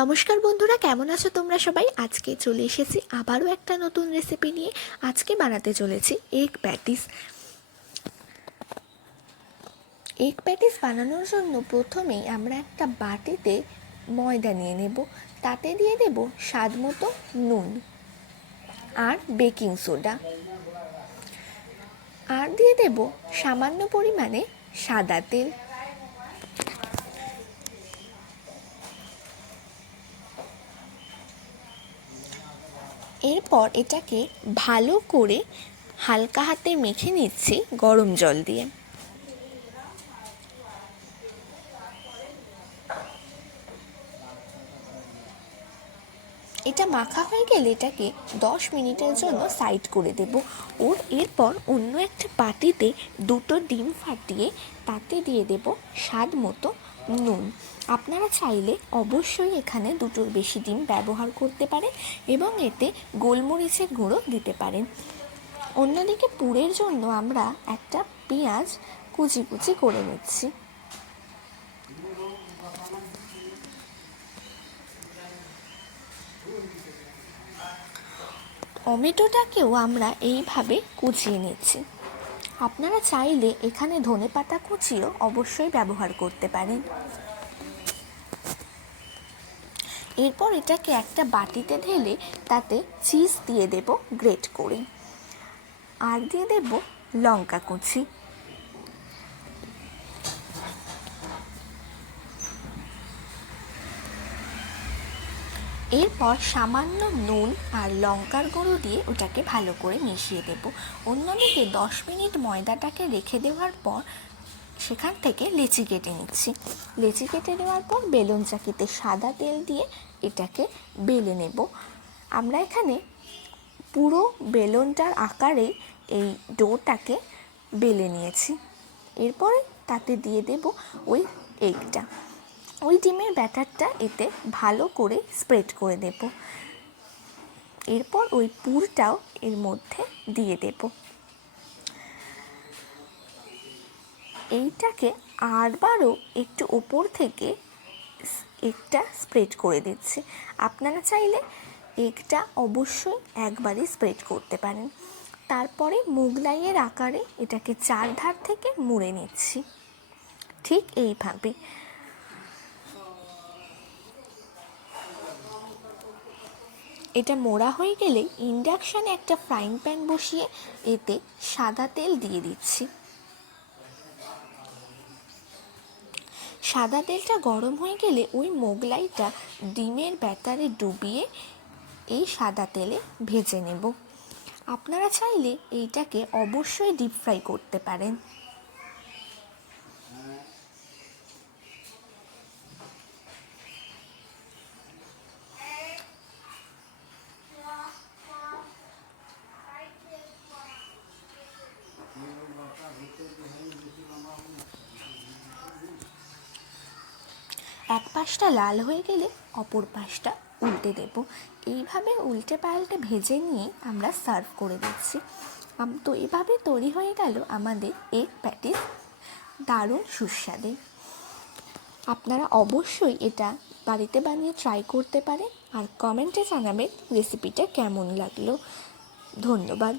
নমস্কার বন্ধুরা, কেমন আছো তোমরা সবাই? আজকে চলে এসেছি আবারও একটা নতুন রেসিপি নিয়ে। আজকে বানাতে চলেছি এগ প্যাটিস। এগ প্যাটিস বানানোর জন্য প্রথমেই আমরা একটা বাটিতে ময়দা নিয়ে নেব। তাতে দিয়ে দেব স্বাদ মতো নুন আর বেকিং সোডা, আর দিয়ে দেব সামান্য পরিমাণে সাদা তেল। এরপর এটাকে ভালো করে হালকা হাতে মেখে নিচ্ছি গরম জল দিয়ে। এটা মাখা হয়ে গেলে এটাকে 10 মিনিটের জন্য সাইড করে দেব। এরপর অন্য একটা বাটিতে দুটো ডিম ফাটিয়ে তাতে দিয়ে দেব স্বাদ মতো নুন। আপনারা চাইলে অবশ্যই এখানে দুটোর বেশি ডিম ব্যবহার করতে পারেন এবং এতে গোলমরিচের গুঁড়ো দিতে পারেন। অন্যদিকে পুরের জন্য আমরা একটা পেঁয়াজ কুচি কুচি করে নিচ্ছি। টমেটোটাকেও আমরা এইভাবে কুচিয়ে নিচ্ছি। আপনারা চাইলে এখানে ধনেপাতা কুচিও অবশ্যই ব্যবহার করতে পারেন। এরপর এটাকে একটা বাটিতে ঢেলে তাতে চিজ দিয়ে দেব গ্রেট করে, আর দিয়ে দেব লঙ্কা কুচি। এরপর সামান্য নুন আর লঙ্কার গুঁড়ো দিয়ে ওটাকে ভালো করে মিশিয়ে দেব। অন্যদিকে 10 মিনিট ময়দাটাকে রেখে দেওয়ার পর সেখান থেকে লেচি কেটে নিচ্ছি। লেচি কেটে নেওয়ার পর বেলুন চাকিতে সাদা তেল দিয়ে এটাকে বেলে নেব। আমরা এখানে পুরো বেলুনটার আকারে এই ডোটাকে বেলে নিয়েছি। এরপরে তাতে দিয়ে দেব ওই এগটা, ওই ডিমের ব্যাটারটা এতে ভালো করে স্প্রেড করে দেব। এরপর ওই পুরটাও এর মধ্যে দিয়ে দেব। এইটাকে আবারও একটু ওপর থেকে এগটা স্প্রেড করে দিচ্ছি। আপনারা চাইলে এগটা অবশ্যই একবারই স্প্রেড করতে পারেন। তারপরে মোগলাইয়ের আকারে এটাকে 4 ধার থেকে মুড়ে নিচ্ছি, ঠিক এইভাবে। এটা মোড়া হয়ে গেলে ইন্ডাকশানে একটা ফ্রাইং প্যান বসিয়ে এতে সাদা তেল দিয়ে দিচ্ছি। সাদা তেলটা গরম হয়ে গেলে ওই মোগলাইটা ডিমের ব্যাটারে ডুবিয়ে এই সাদা তেলে ভেজে নেব। আপনারা চাইলে এইটাকে অবশ্যই ডিপ ফ্রাই করতে পারেন। এক পাশটা লাল হয়ে গেলে অপর পাশটা উল্টে দেব। এইভাবে উল্টে পাল্টে ভেজে নিয়ে আমরা সার্ভ করে দিচ্ছি। তো এভাবে তৈরি হয়ে গেল আমাদের এগ প্যাটিস, দারুণ সুস্বাদু। আপনারা অবশ্যই এটা বাড়িতে বানিয়ে ট্রাই করতে পারেন আর কমেন্টে জানাবেন রেসিপিটা কেমন লাগলো। ধন্যবাদ।